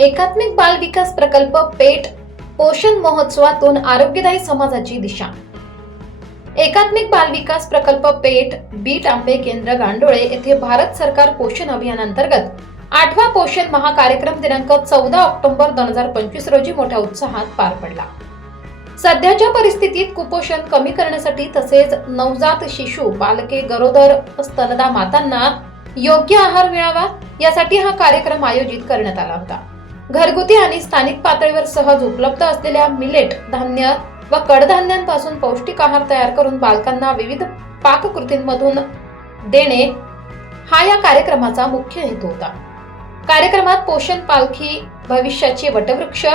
एकात्मिक बाल विकास प्रकल्प पेट पोषण महोत्सवातून आरोग्यदायी समाजाची दिशा. एकात्मिक बाल विकास प्रकल्प पेट बी टांबे केंद्र गांडोळे येथे भारत सरकार पोषण अभियानांतर्गत आठवा पोषण महाकार्यक्रम दिनांक चौदा ऑक्टोबर दोन हजार पंचवीस रोजी मोठ्या उत्साहात पार पडला. सध्याच्या परिस्थितीत कुपोषण कमी करण्यासाठी तसेच नवजात शिशु बालके गरोदर स्तनदा मातांना योग्य आहार मिळावा यासाठी हा कार्यक्रम आयोजित करण्यात आला होता. घरगुती आणि स्थानिक पातळीवर सहज उपलब्ध असलेल्या मिलेट धान्य व कडधान्यांपासून पौष्टिक आहार तयार करून बालकांना विविध पाककृतींमधून देणे हा या कार्यक्रमाचा मुख्य हेतू होता. कार्यक्रमात पोषण पालखी भविष्याचे वटवृक्ष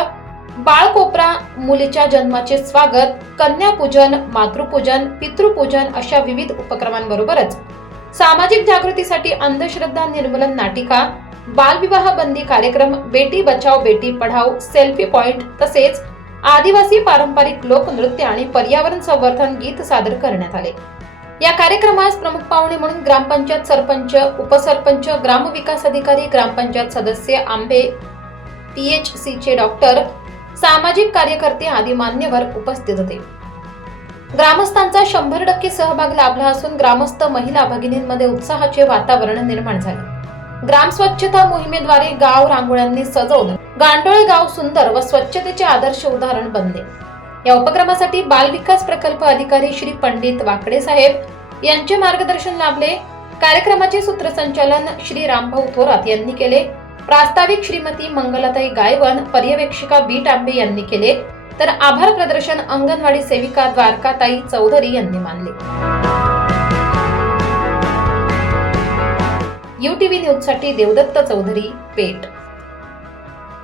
बाळकोपरा मुलीच्या जन्माचे स्वागत कन्यापूजन मातृपूजन पितृपूजन अशा विविध उपक्रमांबरोबरच सामाजिक जागृतीसाठी अंधश्रद्धा निर्मूलन नाटिका बालविवाह बंदी कार्यक्रम बेटी बचाव बेटी पढाओ सेल्फी पॉइंट तसेच आदिवासी पारंपरिक लोकनृत्य आणि पर्यावरण संवर्धन गीत सादर करण्यात आले. या कार्यक्रमास प्रमुख पाहुणे म्हणून ग्रामपंचायत सरपंच उपसरपंच ग्रामविकास अधिकारी ग्रामपंचायत सदस्य आंबे पीएचसी चे डॉक्टर सामाजिक कार्यकर्ते आदी मान्यवर उपस्थित होते. ग्रामस्थांचा शंभर टक्के सहभाग लाभला असून ग्रामस्थ महिला भगिनींमध्ये उत्साहाचे वातावरण निर्माण झाले. ग्राम स्वच्छता मोहिमेद्वारे गाव रांगोळ्यांनी सजवलं गांडोळे गाव सुंदर व स्वच्छतेचे आदर्श उदाहरण बनले. या उपक्रमासाठी बाल विकास प्रकल्प अधिकारी श्री पंडित वाकडे साहेब यांचे मार्गदर्शन लाभले. कार्यक्रमाचे सूत्रसंचालन श्री रामभाऊ थोरात यांनी केले. प्रास्ताविक श्रीमती मंगलाताई गायवन पर्यवेक्षिका बी टांबे यांनी केले. तर आभार प्रदर्शन अंगणवाडी सेविका द्वारकाताई चौधरी यांनी मानले. युटीव्ही न्यूजसाठी देवदत्त चौधरी पेठ.